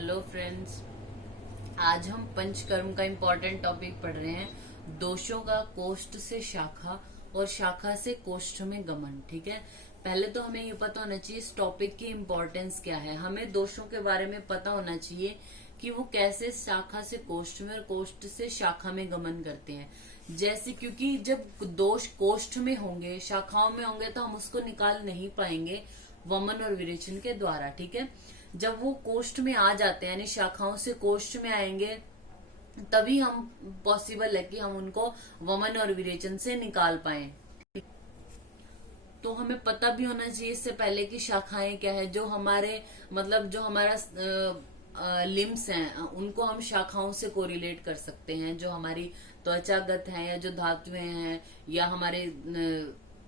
Hello friends. आज हम पंचकर्म का इम्पोर्टेंट टॉपिक पढ़ रहे हैं। दोषों का कोष्ठ से शाखा और शाखा से कोष्ठ में गमन। ठीक है, पहले तो हमें ये पता होना चाहिए इस टॉपिक की इम्पोर्टेंस क्या है। हमें दोषों के बारे में पता होना चाहिए कि वो कैसे शाखा से कोष्ठ में और कोष्ठ से शाखा में गमन करते हैं। जैसे क्योंकि जब दोष कोष्ठ में होंगे, शाखाओं में होंगे, तो हम उसको निकाल नहीं पाएंगे वमन और विरेचन के द्वारा। ठीक है, जब वो कोष्ठ में आ जाते हैं यानी शाखाओं से कोष्ठ में आएंगे, तभी हम पॉसिबल है कि हम उनको वमन और विरेचन से निकाल पाए। तो हमें पता भी होना चाहिए इससे पहले कि शाखाएं क्या है। जो हमारे जो हमारा लिम्स हैं उनको हम शाखाओं से कोरिलेट कर सकते हैं। जो हमारी त्वचागत है या जो धातुएं हैं या हमारे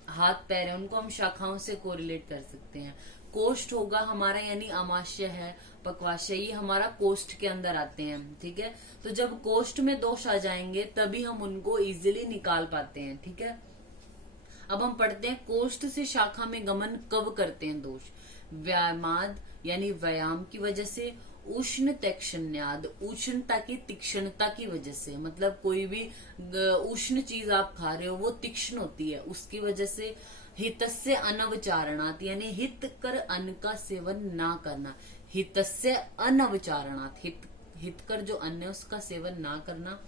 हाथ पैर है, उनको हम शाखाओं से कोरिलेट कर सकते हैं। कोष्ठ होगा हमारा यानी अमाशय है, पक्वाशय, ये हमारा कोष्ठ के अंदर आते हैं। ठीक है, तो जब कोष्ठ में दोष आ जाएंगे तभी हम उनको इजीली निकाल पाते हैं। ठीक है, अब हम पढ़ते हैं कोष्ठ से शाखा में गमन कब करते हैं दोष। व्यायामाद यानी व्यायाम की वजह से, उष्ण तैक्षण्याद उष्णता की तीक्ष्णता की वजह से, मतलब कोई भी उष्ण चीज आप खा रहे हो वो तीक्ष्ण होती है, उसकी वजह से। हितस्य अनवचारणात् यानी हित कर अन्न का सेवन ना करना। हितस्य अनवचारणात् हित कर जो अन्न है उसका सेवन ना करना।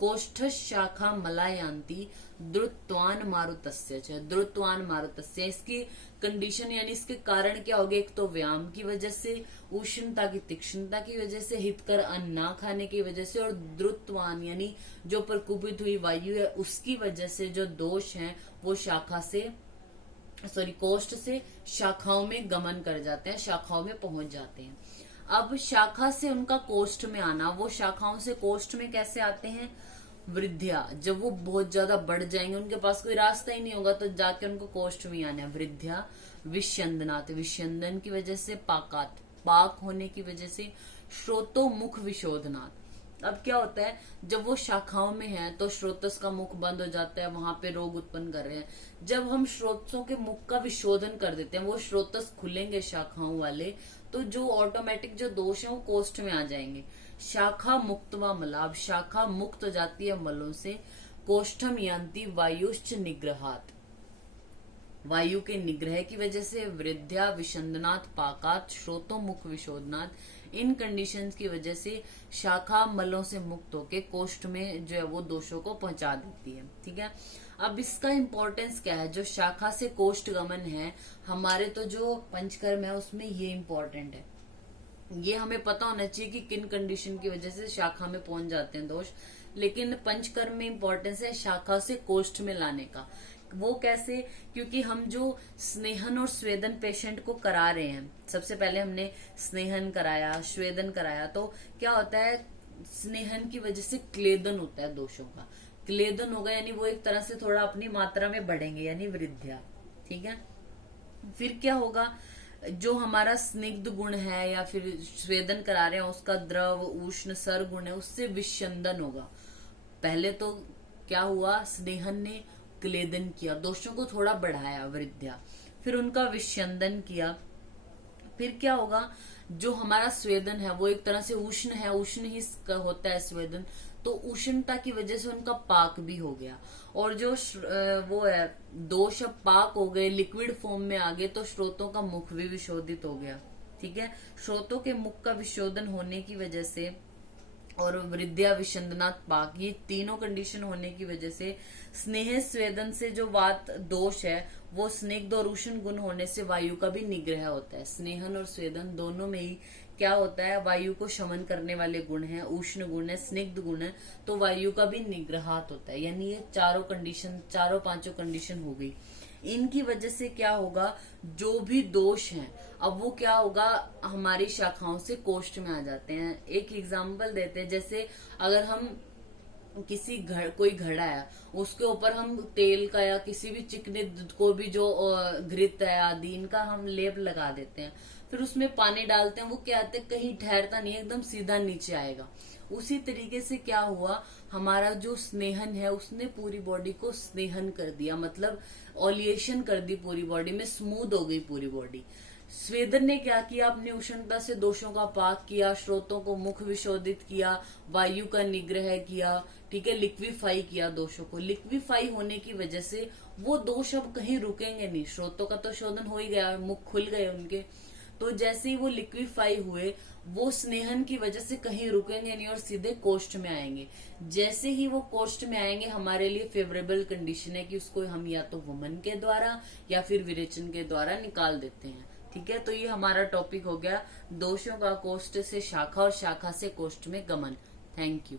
कोष्ठ शाखा मलायांती द्रुत्वान मारुतस्य च। द्रुत्वान मारुतस्य, इसकी कंडीशन यानी इसके कारण क्या होगा। एक तो व्यायाम की वजह से, उष्णता की तीक्ष्णता की वजह से, हितकर अन्न ना खाने की वजह से, और द्रुत्वान यानी जो प्रकुपित हुई वायु है उसकी वजह से जो दोष है वो कोष्ठ से शाखाओं में गमन कर जाते हैं, शाखाओं में पहुंच जाते हैं। अब शाखा से उनका कोष्ठ में आना, वो शाखाओं से कोष्ठ में कैसे आते हैं। वृद्ध्या, जब वो बहुत ज्यादा बढ़ जाएंगे, उनके पास कोई रास्ता ही नहीं होगा, तो जाके उनको कोष्ठ में आना है। वृद्ध्या विष्यंदनात्, विष्यंदन की वजह से, पाकात पाक होने की वजह से, श्रोतो मुख विशोधनात्। अब क्या होता है, जब वो शाखाओं में है तो श्रोतस का मुख बंद हो जाता है, वहां पे रोग उत्पन्न कर रहे हैं। जब हम श्रोतसों के मुख का विशोधन कर देते हैं, वो श्रोतस खुलेंगे शाखाओं वाले, तो जो ऑटोमेटिक जो दोष है वो कोष्ठ में आ जाएंगे। शाखा मुक्त व मलाभ, शाखा मुक्त हो जाती है मलों से। कोष्ठम यान्ति वायुश्च निग्रहात्, वायु के निग्रह की वजह से। वृद्ध्या विषंदनात् पाकात् श्रोतो मुख विशोधनात्, इन कंडीशंस की वजह से शाखा मलों से मुक्त होके कोष्ठ में जो है वो दोषों को पहुंचा देती है। ठीक है, अब इसका इम्पोर्टेंस क्या है। जो शाखा से कोष्ठ गमन है हमारे, तो जो पंचकर्म है उसमें ये इम्पोर्टेंट है। ये हमें पता होना चाहिए कि किन कंडीशन की वजह से शाखा में पहुंच जाते हैं दोष। लेकिन पंचकर्म में इम्पोर्टेंस है शाखा से कोष्ठ में लाने का। वो कैसे, क्योंकि हम जो स्नेहन और स्वेदन पेशेंट को करा रहे हैं, सबसे पहले हमने स्नेहन कराया, स्वेदन कराया, तो क्या होता है, स्नेहन की वजह से क्लेदन होता है दोषों का। क्लेदन होगा यानी वो एक तरह से थोड़ा अपनी मात्रा में बढ़ेंगे यानी वृद्ध्या। ठीक है, फिर क्या होगा, जो हमारा स्निग्ध गुण है या फिर स्वेदन करा रहे हैं उसका द्रव उष्ण सर गुण है, उससे विषंदन होगा। पहले तो क्या हुआ, स्नेहन ने क्लेदन किया, दोषों को थोड़ा बढ़ाया वृद्ध्या, फिर उनका विषंदन किया। फिर क्या होगा, जो हमारा स्वेदन है वो एक तरह से उष्ण है, उष्ण ही होता है स्वेदन, तो उष्णता की वजह से उनका पाक भी हो गया। और जो वो है दोष अब पाक हो गए, लिक्विड फॉर्म में आ गए, तो स्रोतों का मुख भी विशोधित हो गया। ठीक है, स्रोतों के मुख का विशोधन होने की वजह से और वृद्ध्या विषंदनात् पाक, ये तीनों कंडीशन होने की वजह से स्नेह स्वेदन से जो वात दोष है वो स्निग्ध और उष्ण गुण होने से वायु का भी निग्रह होता है। स्नेहन और स्वेदन दोनों में ही क्या होता है, वायु को शमन करने वाले गुण हैं, उष्ण गुण है, स्निग्ध गुण है, तो वायु का भी निग्रहात होता है। यानी ये चारों पांचों कंडीशन हो गई। इनकी वजह से क्या होगा, जो भी दोष हैं अब वो क्या होगा, हमारी शाखाओं से कोष्ठ में आ जाते हैं। एक एग्जांपल देते हैं, जैसे अगर हम कोई घड़ा है, उसके ऊपर हम तेल का या किसी भी चिकने को भी जो घृत है आदि, इनका हम लेप लगा देते हैं, फिर उसमें पानी डालते हैं, वो क्या आते हैं, कहीं ठहरता नहीं, एकदम सीधा नीचे आएगा। उसी तरीके से क्या हुआ, हमारा जो स्नेहन है उसने पूरी बॉडी को स्नेहन कर दिया, मतलब ऑलिएशन कर दी पूरी बॉडी में, स्मूथ हो गई पूरी बॉडी। स्वेदन ने क्या किया, अपनी उष्णता से दोषों का पाक किया, स्रोतों को मुख विशोधित किया, वायु का निग्रह किया, ठीक है, लिक्विफाई किया दोषों को। लिक्विफाई होने की वजह से वो दोष अब कहीं रुकेंगे नहीं, स्रोतों का तो शोधन हो ही गया, मुख खुल गए उनके, तो जैसे ही वो लिक्विफाई हुए वो स्नेहन की वजह से कहीं रुकेंगे नहीं और सीधे कोष्ठ में आएंगे। जैसे ही वो कोष्ठ में आएंगे हमारे लिए फेवरेबल कंडीशन है कि उसको हम या तो वमन के द्वारा या फिर विरेचन के द्वारा निकाल देते हैं। ठीक है, तो ये हमारा टॉपिक हो गया दोषों का कोष्ठ से शाखा और शाखा से कोष्ठ में गमन। Thank you.